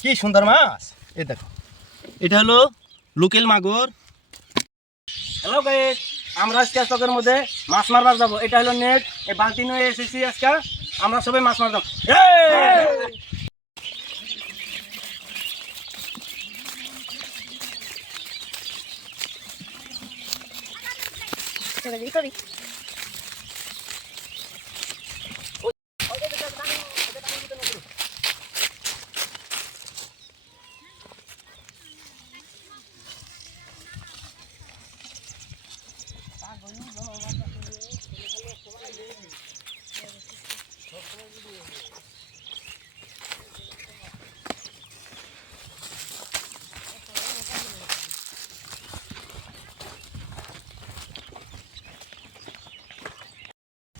কি সুন্দর মাছ। এই দেখো, এটা হলো লোকাল মাগুর। হ্যালো গাইস, আমরা আজকে চকের মধ্যে মাছ মারবার যাবো। এটা হলো নেট, এই বালতি নিয়ে এসেছি আজকে। আমরা সবাই মাছ মারব।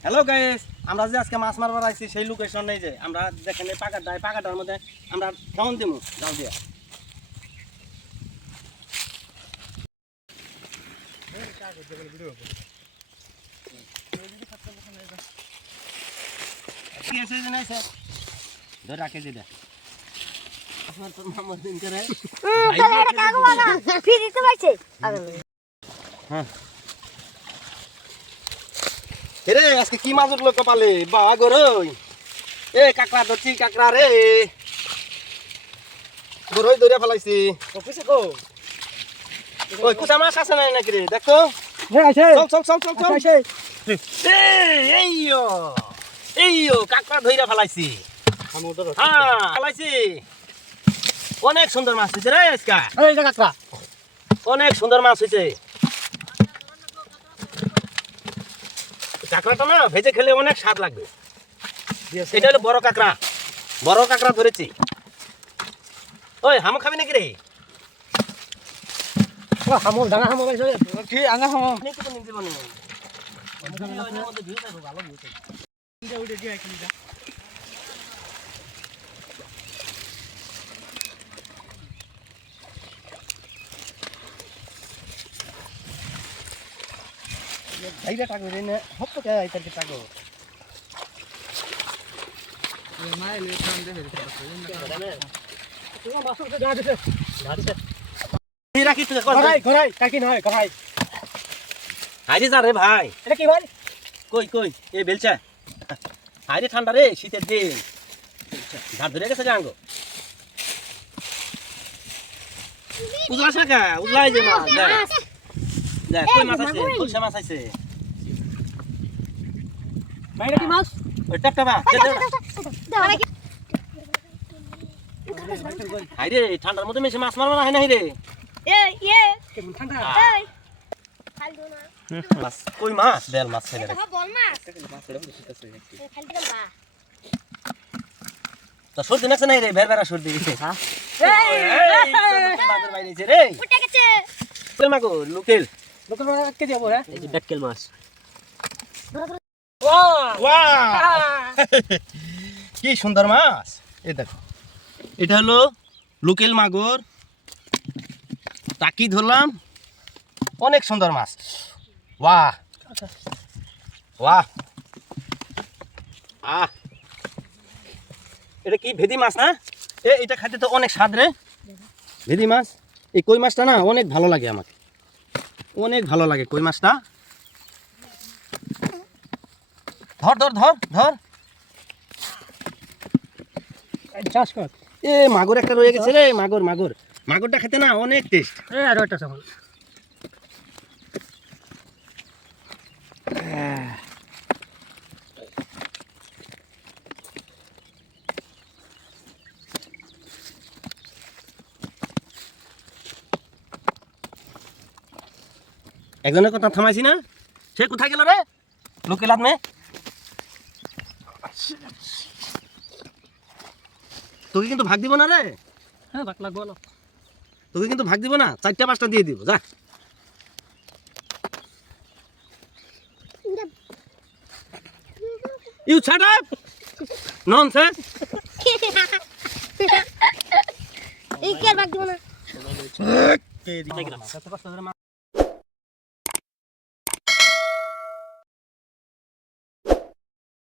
হ্যালো গাইস, আমরা যে আজকে মাছ মারবার আইছি সেই লোকেশন নেই যে আমরা দেখেন এই পাকাটার মধ্যে আমরা ফোন দেবো যাও দিয়া। ধরে রাখে দিদা রে আজকে কি মাছ উঠলো কপালে বা গরই। এ কাকড়া ধরছি, কাকড়া রে গরই ধরে ফেলাইছি। ওই কুচা মাছ আছে নাই নাকি রে? দেখো এইও কাকড়া ধইরা ফেলাইছি। ফেলাইছি, অনেক সুন্দর মাছ হয়েছে রে আজকা। কাকড়া অনেক সুন্দর মাছ হয়েছে। কাঁকড়াটা না ভেজে খেলে অনেক স্বাদ লাগবে। এটা হলো বড় কাঁকড়া, বড় কাঁকড়া ধরেছি। ওই হামো খাবি নাকি রে? হামো ডাঙা হামো কি আঙা হামো Thấy ra tago đến hấp cái này cái tago. Mai lấy tham để về. Chúng ta bắt cái ra đi. Đi ra cái con. Corai, cái কি নয় corai. হাইরে যা রে ভাই। এটা কি ভাই? কই এই বেলচা। হাইরে ঠান্ডা রে শীতের দিন। ধার ধরে গেছে জাঙ্গো। উজলা শাকা, উজলাই যে মাছ। যা কই মাছ আছে, কলসা মাছ আছে। বাইরে কি মাছ? ওই টাপটাবা। হাইরে ঠান্ডার মধ্যে মেশে মাছ মারবা না হয় না রে? কেমন ঠান্ডা? খালদো না। মাছ কই মাছ? বেল মাছ ছেড়ে। এটা বল মাছ। মাছ ছেড়ে বসেছে একটু। খালদো না। তো সর্দি নাছে নাই রে? বেরবেরা সর্দি দিছে। হ্যাঁ। এই মাছের বাইরেছে রে। উঠে গেছে। লোকাল মাছ, লোকাল মাছ কে দিব রে? এই যে বেক্কেল মাছ। কি সুন্দর মাছ। এই দেখো, এটা হলো লোকাল মাগুর। টাকি ধরলাম, অনেক সুন্দর মাছ। বাহ বাহ, এটা কি ভেদি মাছ না? এটা খাইতে তো অনেক স্বাদ রে। ভেদি মাছ, এই কই মাছটা না অনেক ভালো লাগে আমাকে, অনেক ভালো লাগে কই মাছটা। ধর ধর ধর ধর চাষ কর। এ মাগুর একটা রয়ে গেছে রে। মাগুরটা খেতে না অনেক টেস্ট। আর একটা চাল একজনের কথা থামাইছি না, সে কোথায় গেল রে? লোকাল আদমে তোকে কিন্তু ভাগ দিব না রে। হ্যাঁ ভাগ লাগবো না, তোকে কিন্তু ভাগ দিব না, 4টা 5টা দিয়ে দিব। যা ইউ শাট আপ ননসেন্স। এই কে ভাগ দিব না?